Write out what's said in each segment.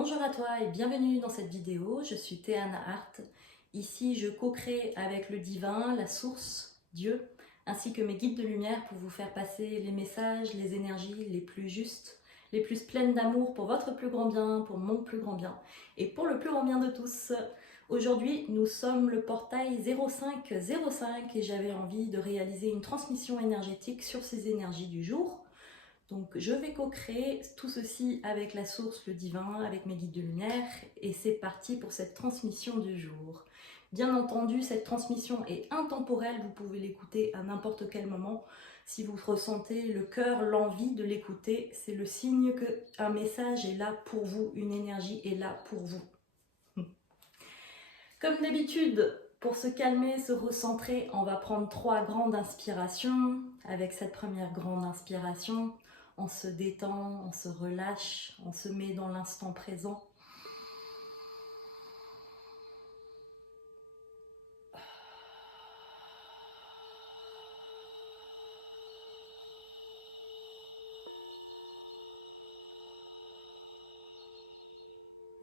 Bonjour à toi et bienvenue dans cette vidéo, je suis Théana Hart. Ici, je co-crée avec le divin, la source, Dieu, ainsi que mes guides de lumière pour vous faire passer les messages, les énergies les plus justes, les plus pleines d'amour pour votre plus grand bien, pour mon plus grand bien et pour le plus grand bien de tous. Aujourd'hui, nous sommes le portail 0505 et j'avais envie de réaliser une transmission énergétique sur ces énergies du jour. Donc je vais co-créer tout ceci avec la source, le divin, avec mes guides de lumière et c'est parti pour cette transmission du jour. Bien entendu, cette transmission est intemporelle, vous pouvez l'écouter à n'importe quel moment. Si vous ressentez le cœur, l'envie de l'écouter, c'est le signe qu'un message est là pour vous, une énergie est là pour vous. Comme d'habitude, pour se calmer, se recentrer, on va prendre 3 grandes inspirations. Avec cette première grande inspiration, on se détend, on se relâche, on se met dans l'instant présent.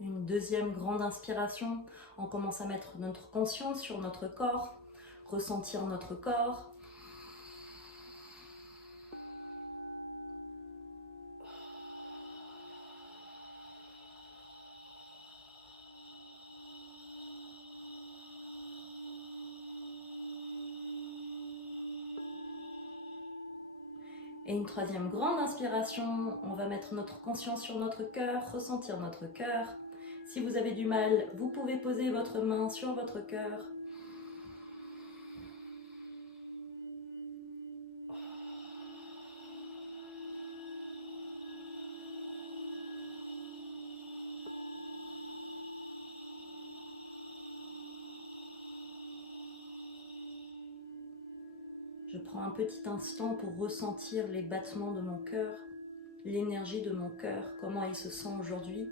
Une deuxième grande inspiration, on commence à mettre notre conscience sur notre corps, ressentir notre corps. Et une troisième grande inspiration, on va mettre notre conscience sur notre cœur, ressentir notre cœur. Si vous avez du mal, vous pouvez poser votre main sur votre cœur. Je prends un petit instant pour ressentir les battements de mon cœur, l'énergie de mon cœur, comment il se sent aujourd'hui.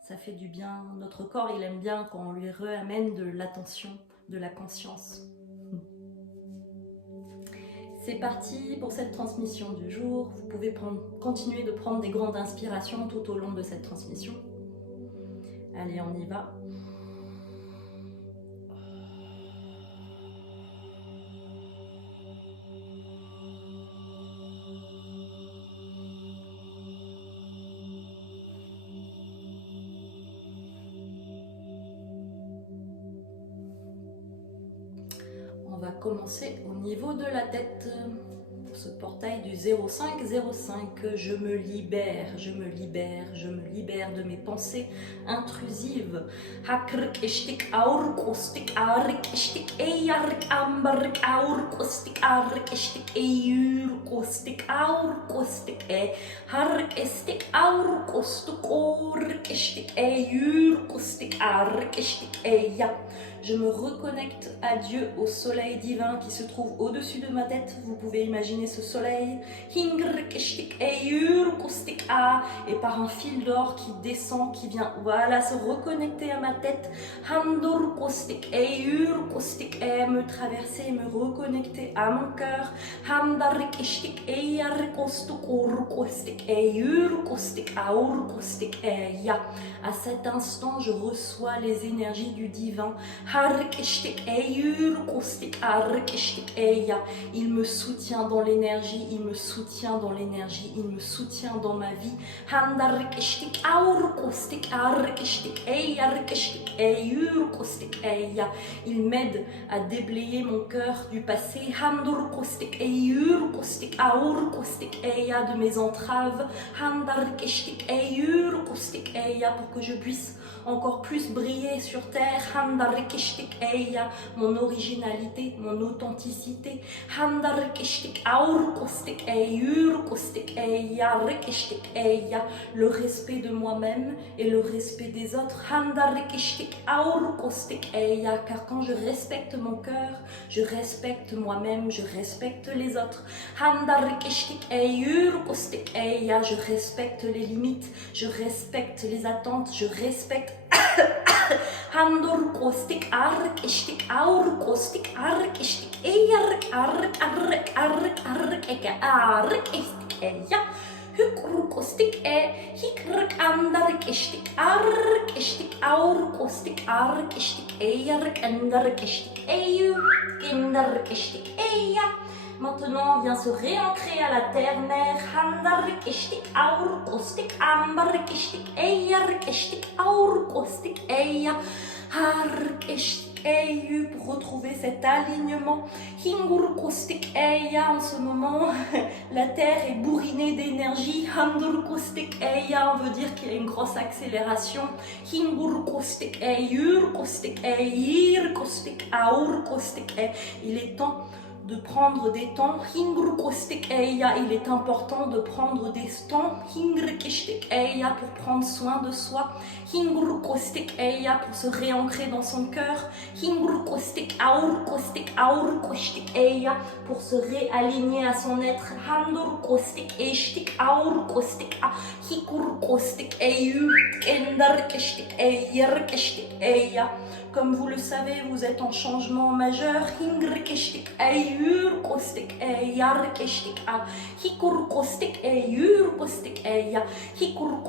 Ça fait du bien. Notre corps, il aime bien quand on lui ramène de l'attention, de la conscience. C'est parti pour cette transmission du jour. Vous pouvez continuer de prendre des grandes inspirations tout au long de cette transmission. Allez, on y va. On va commencer au niveau de la tête. Pour ce portail du 0505, je me libère, je me libère, je me libère de mes pensées intrusives. Hakrk ishtik aurk ustik arik ishtik eyark ambark aurk ustik arik ishtik eyurk ustik aurk ustik e hark istik aurk ustuk ork ishtik eyurk ustik arik ishtik eya. Je me reconnecte à Dieu, au soleil divin qui se trouve au-dessus de ma tête. Vous pouvez imaginer ce soleil. Et par un fil d'or qui descend, qui vient voilà, se reconnecter à ma tête. Et me traverser, me reconnecter à mon cœur. À cet instant, je reçois les énergies du divin. Il me soutient dans l'énergie, il me soutient dans l'énergie, il me soutient dans ma vie. Il m'aide à déblayer mon cœur du passé, de mes entraves, pour que je puisse encore plus briller sur terre. Mon originalité, mon authenticité. le respect de moi-même et le respect des autres. Car quand je respecte mon cœur, je respecte moi-même, je respecte les autres. Je respecte les limites, je respecte les attentes, je respecte. Maintenant, on vient se réancrer à la terre-mère. Pour retrouver cet alignement. En ce moment, la terre est bourrinée d'énergie. On veut dire qu'il y a une grosse accélération. Il est temps de prendre des temps. Il est important de prendre des temps pour prendre soin de soi, pour se réancrer dans son cœur, pour se réaligner à son être. Comme vous le savez, vous êtes en changement majeur. Et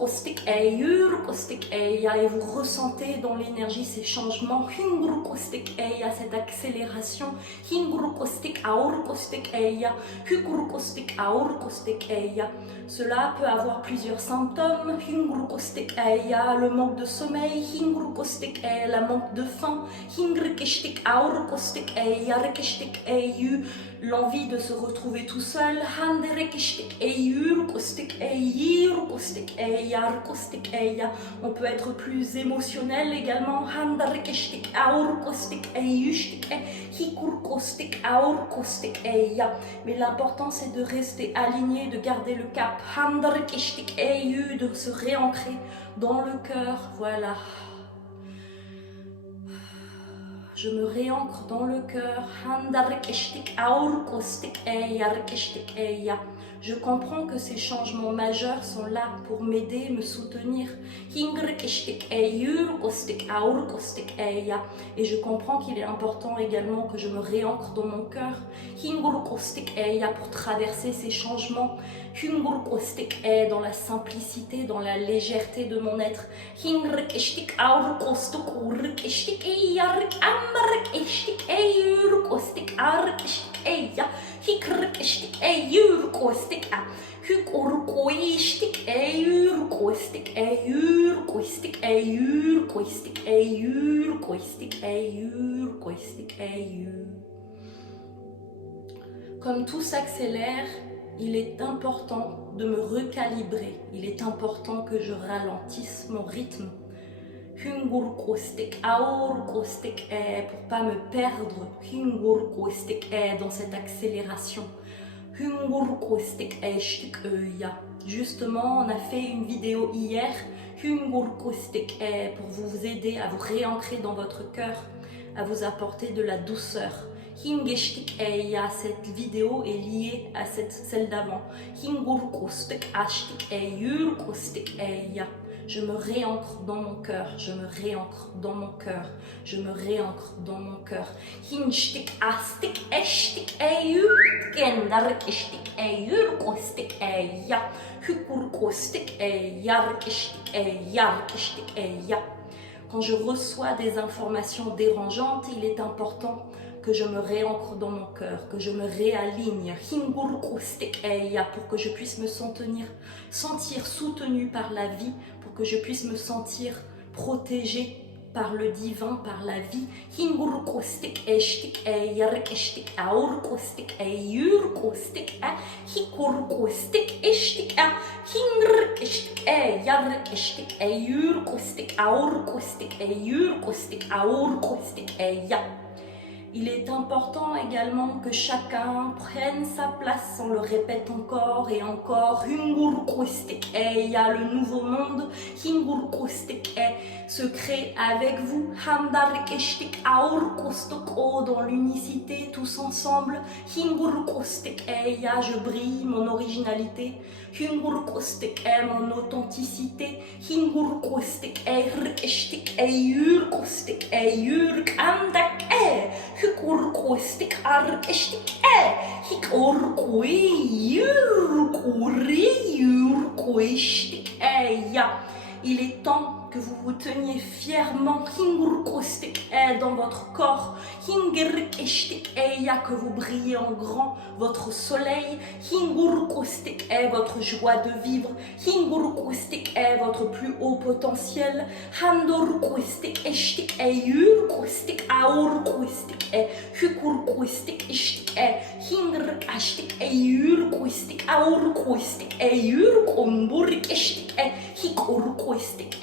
vous ressentez dans l'énergie ces changements, cette accélération. Cela peut avoir plusieurs symptômes. Le manque de sommeil, la manque de faim, l'envie de se retrouver tout seul. On peut être plus émotionnel également. Mais l'important c'est de rester aligné, de garder le cap, de se réancrer dans le cœur. Voilà. Je me réancre dans le cœur. Je comprends que ces changements majeurs sont là pour m'aider, me soutenir. Et je comprends qu'il est important également que je me réancre dans mon cœur pour traverser ces changements. Dans la simplicité, dans la légèreté de mon être. Comme tout s'accélère, il est important de me recalibrer. Il est important que je ralentisse mon rythme. Pour pas me perdre dans cette accélération. Justement, on a fait une vidéo hier pour vous aider à vous réancrer dans votre cœur, à vous apporter de la douceur. Cette vidéo est liée à celle d'avant. Je me réancre dans mon cœur, je me réancre dans mon cœur, je me réancre dans mon cœur. Quand je reçois des informations dérangeantes, il est important que je me réancre dans mon cœur, que je me réaligne, pour que je puisse me sentir soutenue par la vie, pour que je puisse me sentir protégée par le divin, par la vie. Il est important également que chacun prenne sa place, on le répète encore et encore. Hungur Kostik il y a le nouveau monde. Hungur Kostik se crée avec vous. Hamdar Keshtik Aur Kostoko dans l'unicité, tous ensemble. Hungur Kostik il y a je brille, mon originalité. Hungur Kostik mon authenticité. Hungur Kostik Rkeshtik Yur Kostik Yur Kandak Hukur Kostik Arkeshtik Hikur Koi Yur Kuri Yur Koeshtik ya. Il est temps que vous vous teniez fièrement Hingur Kostik dans votre corps. Hingir Keshtik ya, que vous brillez en grand, votre soleil. Hingur Kostik votre joie de vivre. Hingur Kostik votre plus haut potentiel. Handor Kostik Eshtik Yur Kostik Aur Kostik Hukur Kostik Eshtik Hingir Kashtik Yur Kostik Aur Kostik Yur Kombur Eshtik Hikur Kostik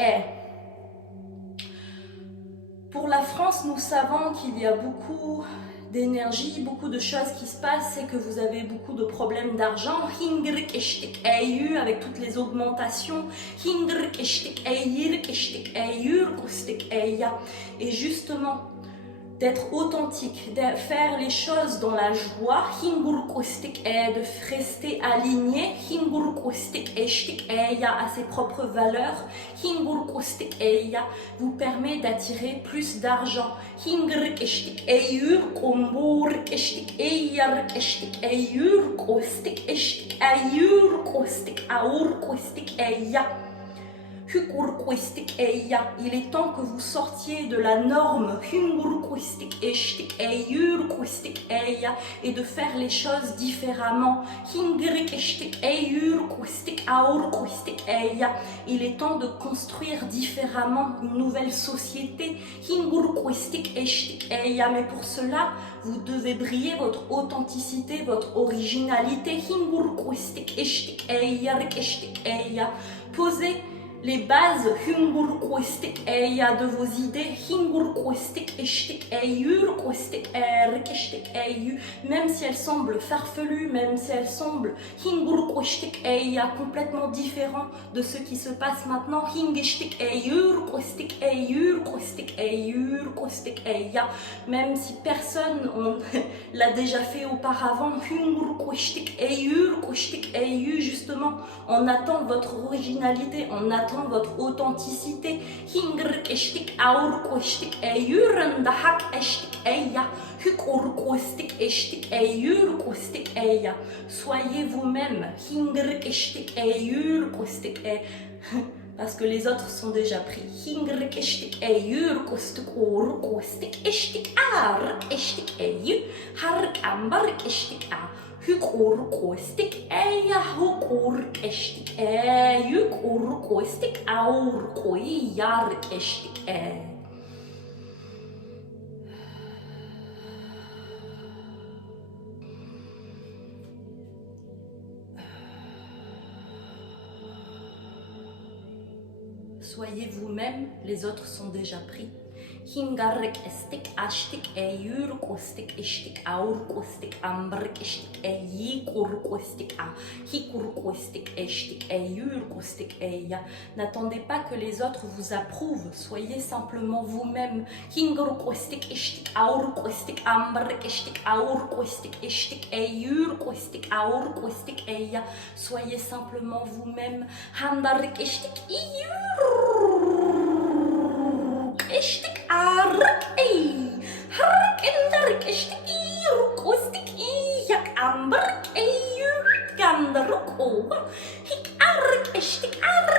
Pour la France, nous savons qu'il y a beaucoup d'énergie, beaucoup de choses qui se passent, c'est que vous avez beaucoup de problèmes d'argent. Hingrik eshtik eyu, avec toutes les augmentations. Hingrik eshtik eyir eshtik eyur kostik eya. Et justement, d'être authentique, de faire les choses dans la joie. Hingur kostik de rester aligné. Hingur kostik eshtik eya à ses propres valeurs. Hingur kostik eya vous permet d'attirer plus d'argent. Hingur eshtik eyur kombur eshtik eyar eshtik eyur kostik eshtik eyur kostik aur kostik eya. Hukur Kostik eya. Il est temps que vous sortiez de la norme Hungur Kostik eshtik eyur kostik eya et de faire les choses différemment. Hingrik eshtik eyur kostik aur kostik eya. Il est temps de construire différemment une nouvelle société. Hingur Kostik eshtik eya. Mais pour cela, vous devez briller votre authenticité, votre originalité. Hingur Kostik eshtik eyar eshtik eya. Posez les bases Hungur Kostik eya de vos idées. Hingur Kostik eshtik eyur kostik rkeshtik eyu. Même si elles semblent farfelues, même si elles semblent Hingur Kostik eya complètement différents de ce qui se passe maintenant. Hingeshtik eyur kostik eyur kostik eyur kostik eya. Même si personne l'a déjà fait auparavant. Hungur Kostik eyur kostik eyu. Justement, on attend votre originalité, on attend votre authenticité. Hingr eshtik aur kostik eyur ndahak eshtik eya. Hukur kostik eshtik eyur kostik eya. Soyez vous-même. Hingr eshtik eyur kostik eya. Parce que les autres sont déjà pris. Hingr eshtik eyur kostik or kostik eshtik ar eshtik eyu. Har ambar eshtik a. Hukur kostik eya hukur eshtik hukur kostik aur koi yar eshtik Soyez vous-même, les autres sont déjà pris. Hingarek estik ashtik eyur kostik eshtik aur kostik ambrek eshtik eyikur kostik a hikur kostik eshtik eyur kostik eya. N'attendez pas que les autres vous approuvent, soyez simplement vous-même. Hingar kostik eshtik aur kostik ambrek eshtik aur kostik eshtik eyur kostik aur kostik eya. Soyez simplement vous-même. Handarek eshtik eyur eshtik ark ey hark endark eshtik eyur kostik yak ambrek eyur kandaruk o hik ark eshtik aur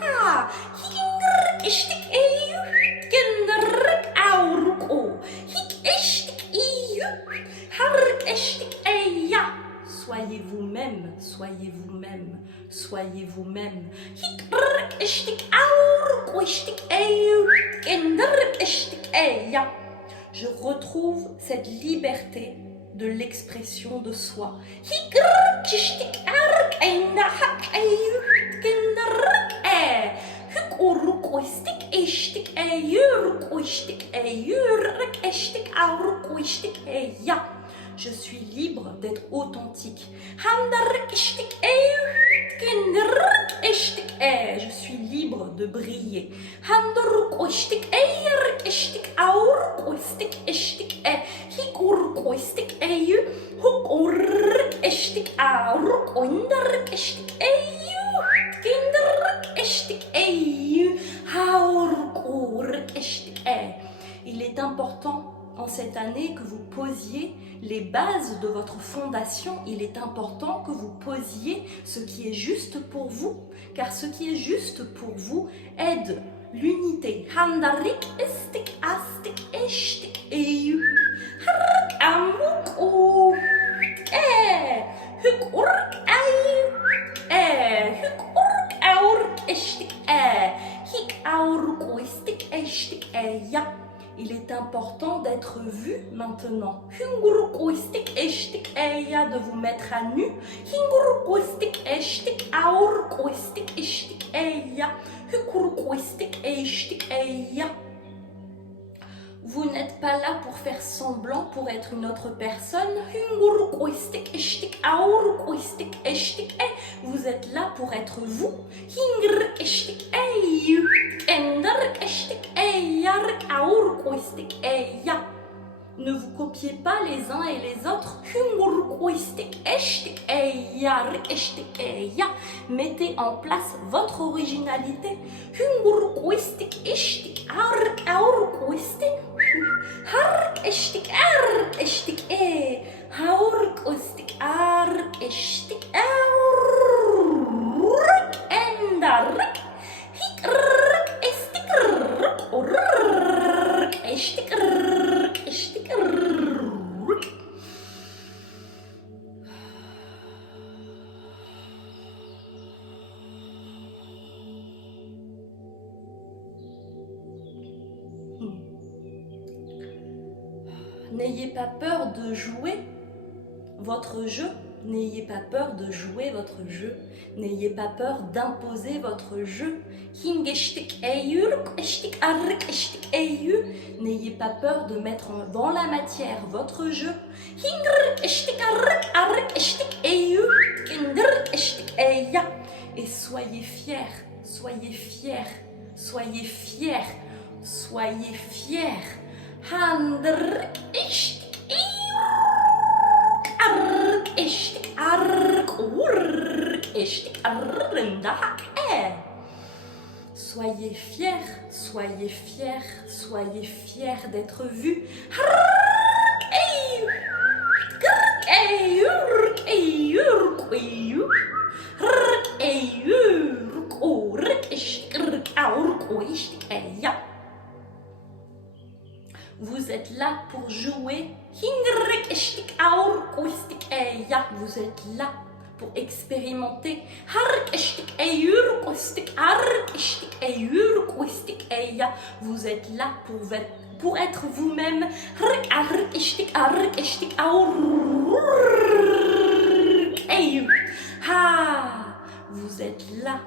ka hingark eshtik eyur kandaruk aur o hik eshtik eyur hark eshtik eya. Soyez vous-même, soyez vous-même, soyez vous-même. Hikr eshtik aur kweshtik eyur kendark eshtik eya. Je retrouve cette liberté de l'expression de soi. Hikr eshtik ark einahak eyur kendark e. Hukur kwestik eshtik eyur kwestik eyur Je suis libre d'être authentique. Je suis libre de briller. Il est important en cette année que vous posiez les bases de votre fondation. Il est important que vous posiez ce qui est juste pour vous, car ce qui est juste pour vous aide l'unité. Il est important d'être vu maintenant. De vous mettre à nu. Vous n'êtes pas là pour faire semblant pour être une autre personne. Vous êtes là pour être vous. Ne vous copiez pas les uns et les autres. Mettez en place votre originalité. N'ayez pas peur de jouer votre jeu. N'ayez pas peur de jouer votre jeu. N'ayez pas peur d'imposer votre jeu. N'ayez pas peur de mettre dans la matière votre jeu. Et soyez fiers, soyez fiers, soyez fiers, soyez fiers. Soyez fiers, soyez fiers, soyez fiers d'être vus. Vous êtes là pour jouer. Vous êtes là pour expérimenter. Vous êtes là pour être vous-même. Vous êtes là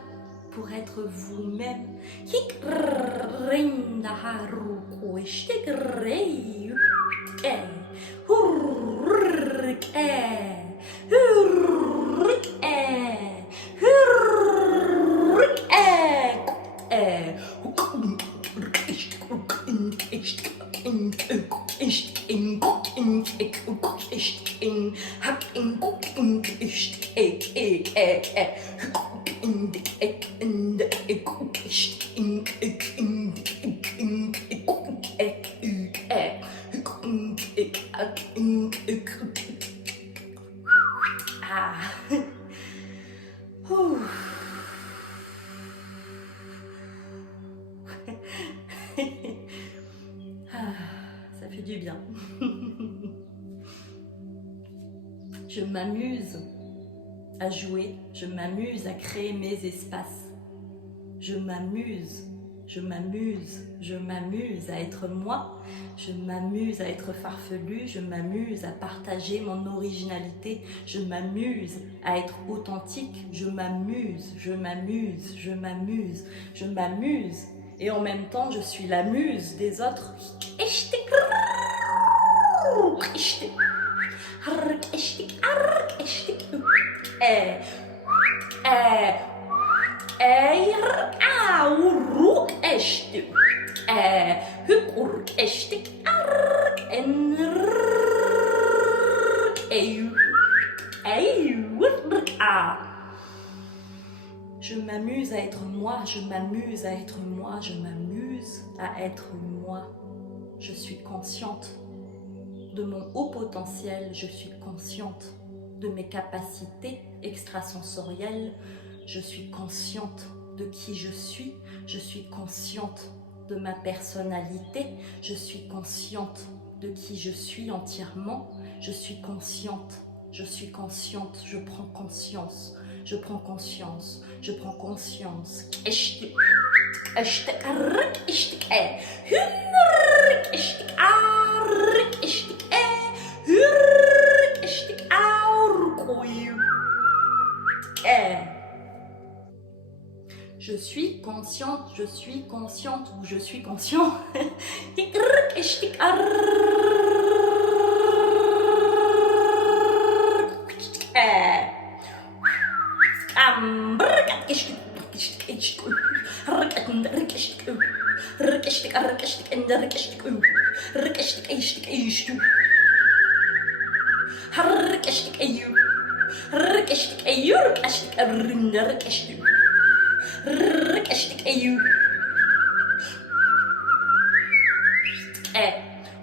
pour être vous-même. Ça fait du bien. Je m'amuse à jouer, je m'amuse à créer mes espaces. Je m'amuse à être moi. Je m'amuse à être farfelu, je m'amuse à partager mon originalité. Je m'amuse à être authentique. Je m'amuse. Et en même temps, je suis la muse des autres. Je m'amuse à être moi, je m'amuse à être moi, je m'amuse à être moi. Je suis consciente de mon haut potentiel, je suis consciente de mes capacités extrasensorielles, je suis consciente de qui je suis consciente de ma personnalité, je suis consciente de qui je suis entièrement, je suis consciente, je prends conscience, je prends conscience, je prends conscience. Je suis consciente ou je suis conscient.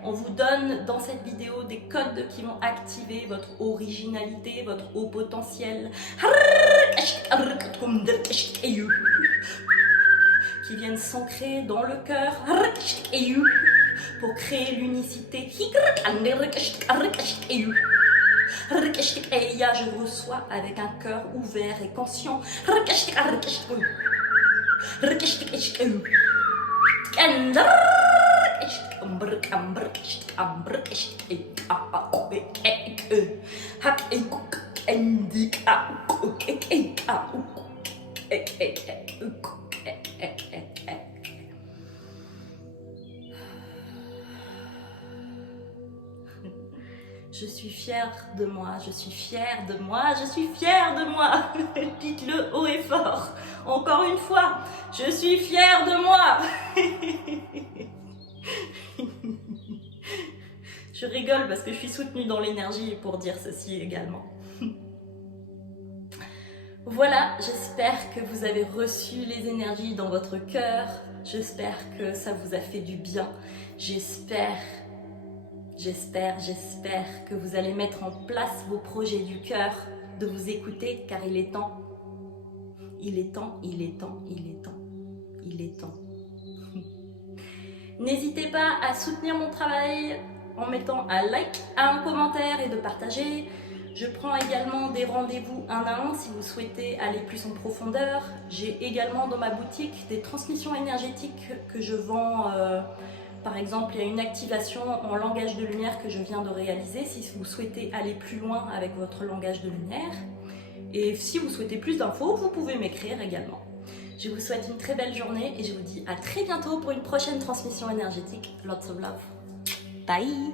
On vous donne dans cette vidéo des codes qui vont activer votre originalité, votre haut potentiel, qui viennent s'ancrer dans le cœur pour créer l'unicité. Je reçois avec un cœur ouvert et conscient. Je suis fière de moi, je suis fière de moi, je suis fière de moi. Dites-le haut et fort. Encore une fois, je suis fière de moi. Je rigole parce que je suis soutenue dans l'énergie pour dire ceci également. Voilà, j'espère que vous avez reçu les énergies dans votre cœur. J'espère que ça vous a fait du bien. J'espère que vous allez mettre en place vos projets du cœur, de vous écouter, car il est temps. Il est temps. N'hésitez pas à soutenir mon travail en mettant un like, un commentaire et de partager. Je prends également des rendez-vous un à un si vous souhaitez aller plus en profondeur. J'ai également dans ma boutique des transmissions énergétiques que je vends. Par exemple, il y a une activation en langage de lumière que je viens de réaliser si vous souhaitez aller plus loin avec votre langage de lumière. Et si vous souhaitez plus d'infos, vous pouvez m'écrire également. Je vous souhaite une très belle journée et je vous dis à très bientôt pour une prochaine transmission énergétique. Lots of love. Bye!